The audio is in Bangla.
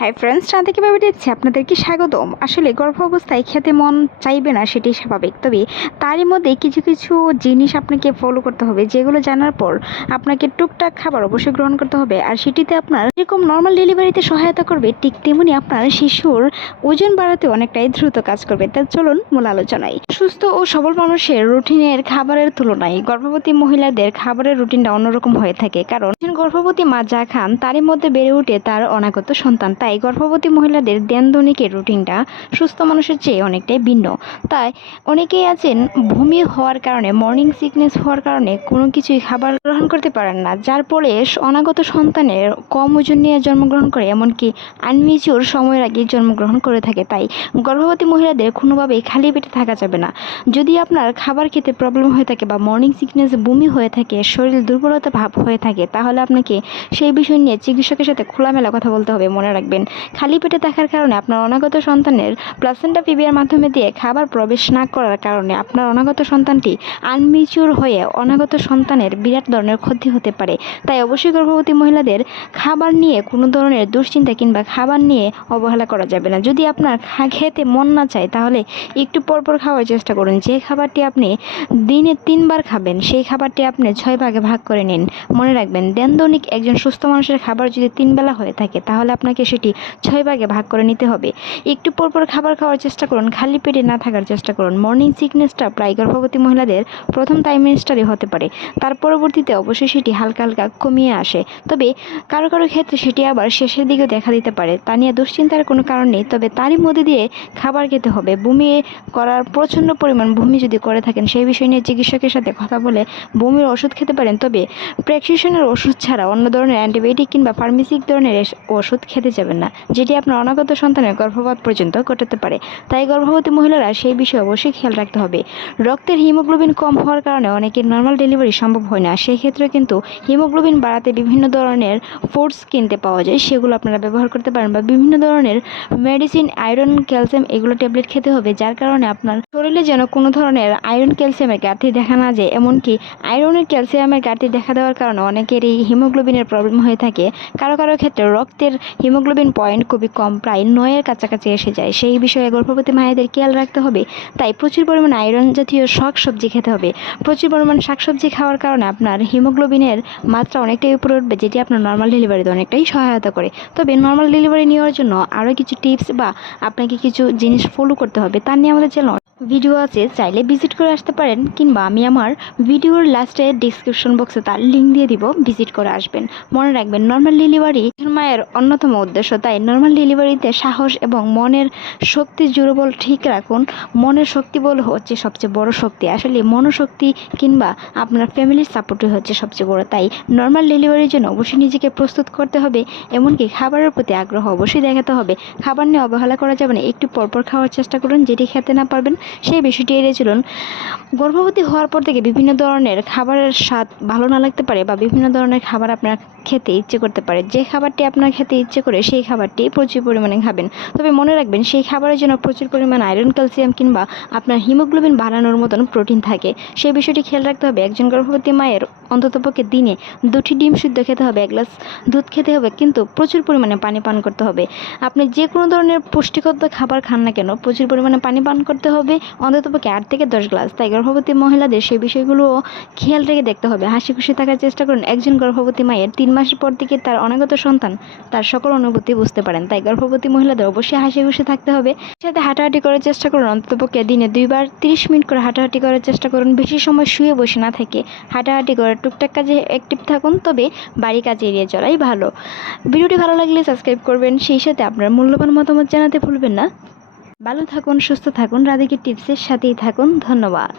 হাই ফ্রেন্ডস চাঁদে কীভাবে দেখছি? আপনাদেরকে স্বাগতম। আসলে গর্ভ অবস্থায় খেতে মন চাইবে না, সেটি স্বাভাবিক। তবে তারই মধ্যে কিছু কিছু জিনিস আপনাকে ফলো করতে হবে, যেগুলো জানার পর আপনাকে টুকটাক খাবার অবশ্যই গ্রহণ করতে হবে। আর সেটিতে আপনার যেরকম নর্মাল ডেলিভারিতে সহায়তা করবে, ঠিক তেমনি আপনার শিশুর ওজন বাড়াতে অনেকটাই দ্রুত কাজ করবে। তা চলুন মূল আলোচনায়। সুস্থ ও সবল মানুষের রুটিনের খাবারের তুলনায় গর্ভবতী মহিলাদের খাবারের রুটিনটা অন্যরকম হয়ে থাকে। কারণ গর্ভবতী মা যা খান, তারই মধ্যে বেড়ে ওঠে তার অনাগত সন্তান। তাই গর্ভবতী মহিলাদের দেনদনিকের রুটিনটা সুস্থ মানুষের চেয়ে অনেকটাই ভিন্ন। তাই অনেকেই আছেন ভূমি হওয়ার কারণে মর্নিং সিকনেস হওয়ার কারণে কোনো কিছুই খাবার গ্রহণ করতে পারেন না। যার ফলে অনাগত সন্তানের কম ওজন নিয়ে জন্মগ্রহণ করে, এমনকি আনমিচুর সময়ের আগে জন্মগ্রহণ করে থাকে। তাই গর্ভবতী মহিলাদের কোনোভাবেই খালি পেটে থাকা যাবে না। যদি আপনার খাবার খেতে প্রবলেম হয়ে থাকে বা মর্নিং সিকনেস বমি হয়ে থাকে, শরীর দুর্বলতা ভাব হয়ে থাকে, তাহলে আপনাকে সেই বিষয় নিয়ে চিকিৎসকের সাথে খোলামেলা কথা বলতে হবে, মনে রাখবেন। খালি পেটে থাকার কারণে আপনার অনাগত সন্তানের প্লাসেন্টা পিবিয়ার মাধ্যমে দিয়ে খাবার প্রবেশ না করার কারণে আপনার অনাগত সন্তানটি আনমিচিওর হয়ে অনাগত সন্তানের বিরাট ধরনের ক্ষতি হতে পারে। তাই অবশ্যই গর্ভবতী মহিলাদের খাবার নিয়ে কোনো ধরনের দুশ্চিন্তা কিংবা খাবার নিয়ে অবহেলা করা যাবে না। যদি আপনার খেতে মন না চায়, তাহলে একটু পরপর খাওয়ার চেষ্টা করুন। যে খাবারটি আপনি দিনে তিনবার খাবেন, সেই খাবারটি আপনি ছয় ভাগে ভাগ করে নিন। মনে রাখবেন দেনদনিক একজন সুস্থ মানুষের খাবার যদি তিন বেলা হয়ে থাকে, তাহলে আপনাকে সেটি ছয় ভাগে ভাগ করে নিতে হবে। একটু পরপর খাবার খাওয়ার চেষ্টা করুন, খালি পেটে না থাকার চেষ্টা করুন। মর্নিং সিকনেসটা প্রায় গর্ভবতী মহিলাদের প্রথম টাইমেস্টারই হতে পারে। তার পরবর্তীতে অবশ্যই সেটি হালকা হালকা কমিয়ে আসে। তবে কারও কারও ক্ষেত্রে সেটি আবার শেষের দিকে দেখা দিতে পারে। তা নিয়ে দুশ্চিন্তার কোনো কারণ নেই। তবে তারই মধ্যে দিয়ে খাবার খেতে হবে। বমি করার প্রচণ্ড পরিমাণ বমি যদি করে থাকেন, সেই বিষয় নিয়ে চিকিৎসকের সাথে কথা বলে বমির ওষুধ খেতে পারেন। তবে প্রেসক্রিপশনের ওষুধ ছাড়া অন্য ধরনের অ্যান্টিবায়োটিক কিংবা ফার্মেসিক ধরনের ওষুধ খেতে যাবেন। না, যেটি আপনার অনাগত সন্তানের গর্ভপাত পর্যন্ত ঘটাতে পারে। তাই গর্ভবতী মহিলারা সেই বিষয়ে অবশ্যই খেয়াল রাখতে হবে। রক্তের হিমোগ্লোবিন কম হওয়ার কারণে অনেকের নর্মাল ডেলিভারি সম্ভব হয় না। সেই ক্ষেত্রে কিন্তু হিমোগ্লোবিন বাড়াতে বিভিন্ন ধরনের ফুডস কিনতে পাওয়া যায়, সেগুলো আপনারা ব্যবহার করতে পারেন বা বিভিন্ন ধরনের মেডিসিন আয়রন ক্যালসিয়াম এগুলো ট্যাবলেট খেতে হবে, যার কারণে আপনার শরীরে যেন কোনো ধরনের আয়রন ক্যালসিয়ামের ঘাটতি দেখা না যায়। এমনকি আয়রনের ক্যালসিয়ামের ঘাটতি দেখা দেওয়ার কারণে অনেকেরই হিমোগ্লোবিনের প্রবলেম হয়ে থাকে। কারও কারও ক্ষেত্রে রক্তের হিমোগ্লোবিন পয়েন্ট খুবই কম, প্রায় নয়ের কাছাকাছি এসে যায়। সেই বিষয়ে গর্ভবতী মায়েদের খেয়াল রাখতে হবে। তাই প্রচুর পরিমাণ আয়রন জাতীয় শাক সবজি খেতে হবে। প্রচুর পরিমাণ শাকসবজি খাওয়ার কারণে আপনার হিমোগ্লোবিনের মাত্রা অনেকটাই উপরে উঠবে, যেটি আপনার নর্মাল ডেলিভারিতে অনেকটাই সহায়তা করে। তবে নর্মাল ডেলিভারি নেওয়ার জন্য আরও কিছু টিপস বা আপনাকে কিছু জিনিস ফলো করতে হবে, তা নিয়ে আমাদের চ্যানেল ভিডিও আছে, চাইলে ভিজিট করে আসতে পারেন, কিংবা আমি আমার ভিডিওর লাস্টে ডিসক্রিপশন বক্সে তার লিঙ্ক দিয়ে দিব ভিজিট করে আসবেন। মনে রাখবেন নর্মাল ডেলিভারি মায়ের অন্যতম উদ্দেশ্য, তাই নর্মাল ডেলিভারিতে সাহস এবং মনের শক্তি জোরবল ঠিক রাখুন। মনের শক্তি বল হচ্ছে সবচেয়ে বড় শক্তি। আসলে মনোশক্তি কিংবা আপনার ফ্যামিলির সাপোর্টই হচ্ছে সবচেয়ে বড়। তাই নর্মাল ডেলিভারির জন্য অবশ্যই নিজেকে প্রস্তুত করতে হবে, এমনকি খাবারের প্রতি আগ্রহ অবশ্যই দেখাতে হবে। খাবার নিয়ে অবহেলা করা যাবে না, একটু পরপর খাওয়ার চেষ্টা করুন, যেটি খেতে না পারবেন সেই বিষয়টি এড়িয়ে চলুন। গর্ভবতী হওয়ার পর থেকে বিভিন্ন ধরনের খাবারের স্বাদ ভালো না লাগতে পারে বা বিভিন্ন ধরনের খাবার আপনার খেতে ইচ্ছে করতে পারে। যে খাবারটি আপনার খেতে ইচ্ছে করে, সেই খাবারটি প্রচুর পরিমাণে খাবেন। তবে মনে রাখবেন, সেই খাবারের জন্য প্রচুর পরিমাণ আয়রন ক্যালসিয়াম কিংবা আপনার হিমোগ্লোবিন বাড়ানোর মতন প্রোটিন থাকে। সেই বিষয়টি খেয়াল রাখতে হবে। একজন গর্ভবতী মায়ের অন্ততপক্ষে দিনে দুটি ডিম সিদ্ধ খেতে হবে, এক গ্লাস দুধ খেতে হবে, কিন্তু প্রচুর পরিমাণে পানি পান করতে হবে। আপনি যে কোনো ধরনের পুষ্টিকর খাবার খান না কেন, প্রচুর পরিমাণে পানি পান করতে হবে, অন্ততপক্ষে আট থেকে দশ গ্লাস তাই গর্ভবতী মহিলাদের সেই বিষয়গুলোও খেয়াল রেখে দেখতে হবে। হাসি খুশি থাকার চেষ্টা করুন। একজন গর্ভবতী মায়ের তিন মাসের পর থেকে তার অনাগত সন্তান, তার সকল অনুভূতি বুঝতে পারেন। তাই গর্ভবতী মহিলাদের অবশ্যই হাসি খুশি থাকতে হবে। সাথে হাঁটাহাঁটি করার চেষ্টা করুন। অন্ততপক্ষে দিনে দুইবার তিরিশ মিনিট করে হাঁটাহাঁটি করার চেষ্টা করুন। বেশি সময় শুয়ে বসে না থেকে হাঁটাহাঁটি করে টুকটাক কাজে অ্যাক্টিভ থাকুন। তবে বাড়ি কাজে এড়িয়ে চলাই ভালো। ভিডিওটি ভালো লাগলে সাবস্ক্রাইব করবেন। সেই সাথে আপনার মূল্যবান মতামত জানাতে ভুলবেন না। ভালো থাকুন, সুস্থ থাকুন। রাধিকে টিপসের সাথেই থাকুন। ধন্যবাদ।